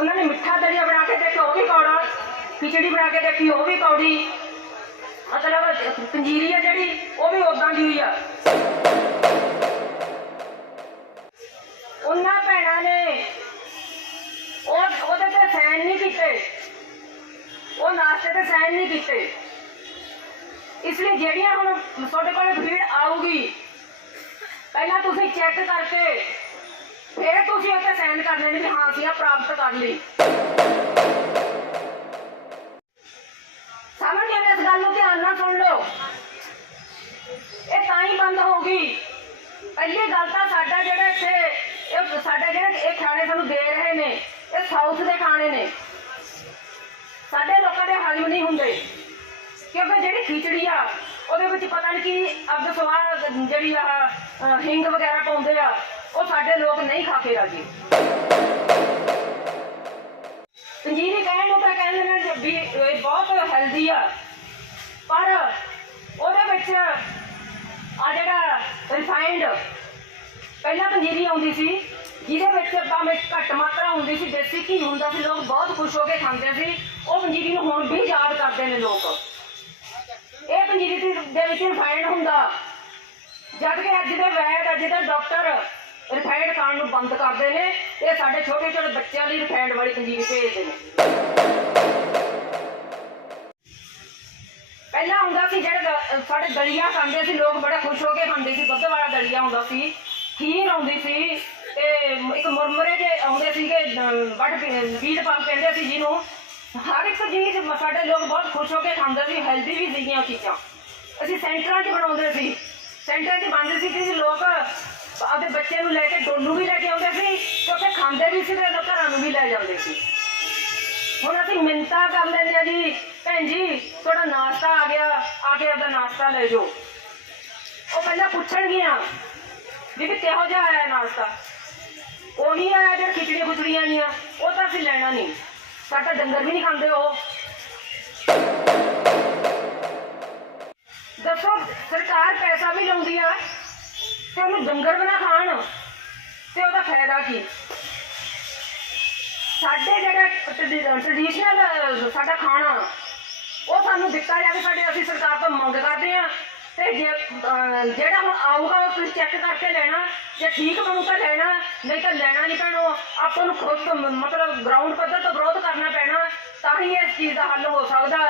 ਉਹਨਾਂ ਨੇ ਮਿੱਠਾ ਦਲੀਆ ਬਣਾ ਕੇ ਦੇਖਿਆ, ਉਹ ਵੀ ਕੌੜਾ। ਖਿਚੜੀ ਬਣਾ ਕੇ ਦੇਖੀ, ਉਹ ਵੀ ਕੌੜੀ। ਮਤਲਬ ਪੰਜੀਰੀ ਆ ਜਿਹੜੀ, ਉਹ ਵੀ ਉਦਾਂ ਦੀ ਆ। ਉਹਨਾਂ ਭੈਣਾਂ ਨੇ ਉਹ ਉਹਦੇ ਤੇ ਸਾਈਨ ਨਹੀਂ ਕੀਤੇ। ਉਹ ਨਾਸ਼ਤੇ ਤੇ ਸਾਈਨ ਨਹੀਂ ਕੀਤੇ। ਇਸ ਲਈ ਜਿਹੜੀਆਂ ਹੁਣ ਤੁਹਾਡੇ ਕੋਲ ਭੀੜ ਆਊਗੀ, ਪਹਿਲਾਂ ਤੁਸੀਂ ਚੈੱਕ ਕਰਕੇ ਤੁਸੀਂ ਉੱਤੇ ਸਾਈਨ ਕਰ ਲੈਣੇ ਵੀ ਹਾਂ ਅਸੀਂ ਆ ਪ੍ਰਾਪਤ ਕਰ ਲਈ। ਸਮਝ ਗਏ ਇਸ ਗੱਲ ਨੂੰ ਧਿਆਨ ਨਾਲ ਸੁਣ ਲਓ। ਇਹ ਤਾਂ ਹੀ ਬੰਦ ਹੋਊਗੀ ਪਹਿਲੀ ਗੱਲ ਤਾਂ ਸਾਡਾ ਜਿਹੜਾ ਇੱਥੇ, ਇਹ ਸਾਡਾ ਜਿਹੜਾ ਇਹ ਖਾਣੇ ਸਾਨੂੰ ਦੇ ਰਹੇ ਨੇ, ਇਹ ਸਾਊਥ ਦੇ ਖਾਣੇ ਨੇ। ਸਾਡੇ ਲੋਕਾਂ ਦੇ ਹਜਮ ਨਹੀਂ ਹੁੰਦੇ। ਕਿਉਂਕਿ ਜਿਹੜੀ ਖਿਚੜੀ ਆ, ਉਹਦੇ ਵਿੱਚ ਪਤਾ ਨਹੀਂ ਕੀ ਅੱਗ ਸਵਾਹ ਜਿਹੜੀ ਆ ਹਿੰਗ ਵਗੈਰਾ ਪਾਉਂਦੇ ਆ ਉਹ ਸਾਡੇ ਲੋਕ ਨਹੀਂ ਖਾ ਕੇ ਰਾਜੀ। ਪੰਜੀਰੀ ਕਹਿਣ ਨੂੰ ਤਾਂ ਕਹਿੰਦੇ ਨੇ ਵੀ ਇਹ ਬਹੁਤ ਹੈਲਦੀ ਆ। ਪਰ ਉਹਦੇ ਵਿੱਚ ਆ ਜਿਹੜਾ ਰਿਫਾਈਨਡ ਪਹਿਲਾਂ ਪੰਜੀਰੀ ਆਉਂਦੀ ਸੀ, ਜਿਹਦੇ ਵਿੱਚ ਭਾਵੇਂ ਘੱਟ ਮਾਤਰਾ ਹੁੰਦੀ ਸੀ, ਦੇਸੀ ਘੀ ਹੁੰਦਾ ਸੀ ਲੋਕ ਬਹੁਤ ਖੁਸ਼ ਹੋ ਕੇ ਖਾਂਦੇ ਸੀ। ਉਹ ਪੰਜੀਰੀ ਨੂੰ ਹੁਣ ਵੀ ਯਾਦ ਕਰਦੇ ਨੇ ਲੋਕ। ਇਹ ਪੰਜੀਰੀ ਦੇ ਵਿੱਚ ਰਿਫਾਈਨਡ ਹੁੰਦਾ। ਜਦ ਕਿ ਅੱਜ ਦੇ ਵੈਦ, ਅੱਜ ਦੇ ਡਾਕਟਰ ਰਿਫਾਈਨਡ ਖਾਣ ਨੂੰ ਬੰਦ ਕਰਦੇ ਨੇ ਇਹ ਸਾਡੇ ਛੋਟੇ ਛੋਟੇ ਬੱਚਿਆਂ ਲਈ ਰਿਫਾਈਨਡ ਵਾਲੀ ਪੰਜੀਰੀ ਭੇਜਦੇ ਨੇ। ਪਹਿਲਾਂ ਹੁੰਦਾ ਸੀ ਜਿਹੜੇ ਸਾਡੇ ਦਲੀਆ ਖਾਂਦੇ ਸੀ, ਲੋਕ ਬੜਾ ਖੁਸ਼ ਹੋ ਕੇ ਖਾਂਦੇ ਸੀ, ਦੁੱਧ ਵਾਲਾ ਦਲੀਆ ਹੁੰਦਾ ਸੀ, ਖੀਰ ਆਉਂਦੀ ਸੀ ਤੇ ਇੱਕ ਮੁਰਮੁਰੇ ਜੇ ਆਉਂਦੇ ਸੀਗੇ ਵੱਡ ਵੀਰ ਪੰਪ ਕਹਿੰਦੇ ਸੀ ਜਿਹਨੂੰ। ਹਰ ਇੱਕ ਚੀਜ਼ ਸਾਡੇ ਲੋਕ ਬਹੁਤ ਖੁਸ਼ ਹੋ ਕੇ ਖਾਂਦੇ ਸੀ ਹੈਲਦੀ ਵੀ ਸੀਗੀਆਂ ਚੀਜ਼ਾਂ। ਅਸੀਂ ਸੈਂਟਰਾਂ 'ਚ ਬਣਾਉਂਦੇ ਸੀ। ਸੈਂਟਰਾਂ 'ਚ ਬਣਦੇ ਸੀ ਕਿ ਲੋਕ ਆਪਦੇ ਬੱਚੇ ਨੂੰ ਲੈ ਕੇ ਡੋਲੂ ਵੀ ਲੈ ਕੇ ਆਉਂਦੇ ਸੀ ਤੇ ਉੱਥੇ ਖਾਂਦੇ ਵੀ ਸੀ ਤੇ ਘਰਾਂ ਨੂੰ ਵੀ ਲੈ ਜਾਂਦੇ ਸੀ। ਹੁਣ ਅਸੀਂ ਮਿੰਤਾ ਕਰ ਲੈਂਦੇ ਆ ਜੀ। ਭੈਣ ਜੀ, ਤੁਹਾਡਾ ਨਾਸ਼ਤਾ ਆ ਗਿਆ। ਆ ਕੇ ਆਪਦਾ ਨਾਸ਼ਤਾ ਲੈ ਜਾਓ। ਉਹ ਪਹਿਲਾਂ ਪੁੱਛਣਗੀਆਂ ਵੀ ਕਿਹੋ ਜਿਹਾ ਆਇਆ ਨਾਸ਼ਤਾ? ਉਹੀ ਆਇਆ ਜਿਹੜਾ ਖਿਚੜੀ ਖੁਚੜੀਆਂ ਆਈਆਂ ਉਹ ਤਾਂ ਅਸੀਂ ਲੈਣਾ ਨਹੀਂ। ਸਾਡਾ ਡੰਗਰ ਵੀ ਨਹੀਂ ਖਾਂਦੇ ਉਹ। ਦੱਸੋ, ਸਰਕਾਰ ਪੈਸਾ ਵੀ ਲਾਉਂਦੀ ਆ। ਤੇ ਉਹਨੂੰ ਡੰਗਰ ਬਣਾ ਖਾਣ, ਤੇ ਉਹਦਾ ਫਾਇਦਾ ਕੀ? ਸਾਡੇ ਜਿਹੜਾ ਟ੍ਰੈਡੀਸ਼ਨਲ ਸਾਡਾ ਖਾਣਾ, ਉਹ ਸਾਨੂੰ ਦਿੱਤਾ ਜਾਵੇ, ਸਾਡੇ ਅਸੀਂ ਸਰਕਾਰ ਤੋਂ ਮੰਗ ਕਰਦੇ ਆ ਤੇ ਜੇ ਜਿਹੜਾ ਹੁਣ ਆਊਗਾ, ਉਹ ਤੁਸੀਂ ਚੈੱਕ ਕਰਕੇ ਲੈਣਾ, ਜੇ ਠੀਕ ਬਣੂ ਤਾਂ ਲੈਣਾ, ਨਹੀਂ ਤਾਂ ਲੈਣਾ ਨਹੀਂ ਪੈਣਾ ਆਪਾਂ ਨੂੰ ਖੁਦ ਮਤਲਬ ਗਰਾਊਂਡ ਪੱਧਰ ਤੋਂ ਵਿਰੋਧ ਕਰਨਾ ਪੈਣਾ, ਤਾਂ ਹੀ ਇਸ ਚੀਜ਼ ਦਾ ਹੱਲ ਹੋ ਸਕਦਾ।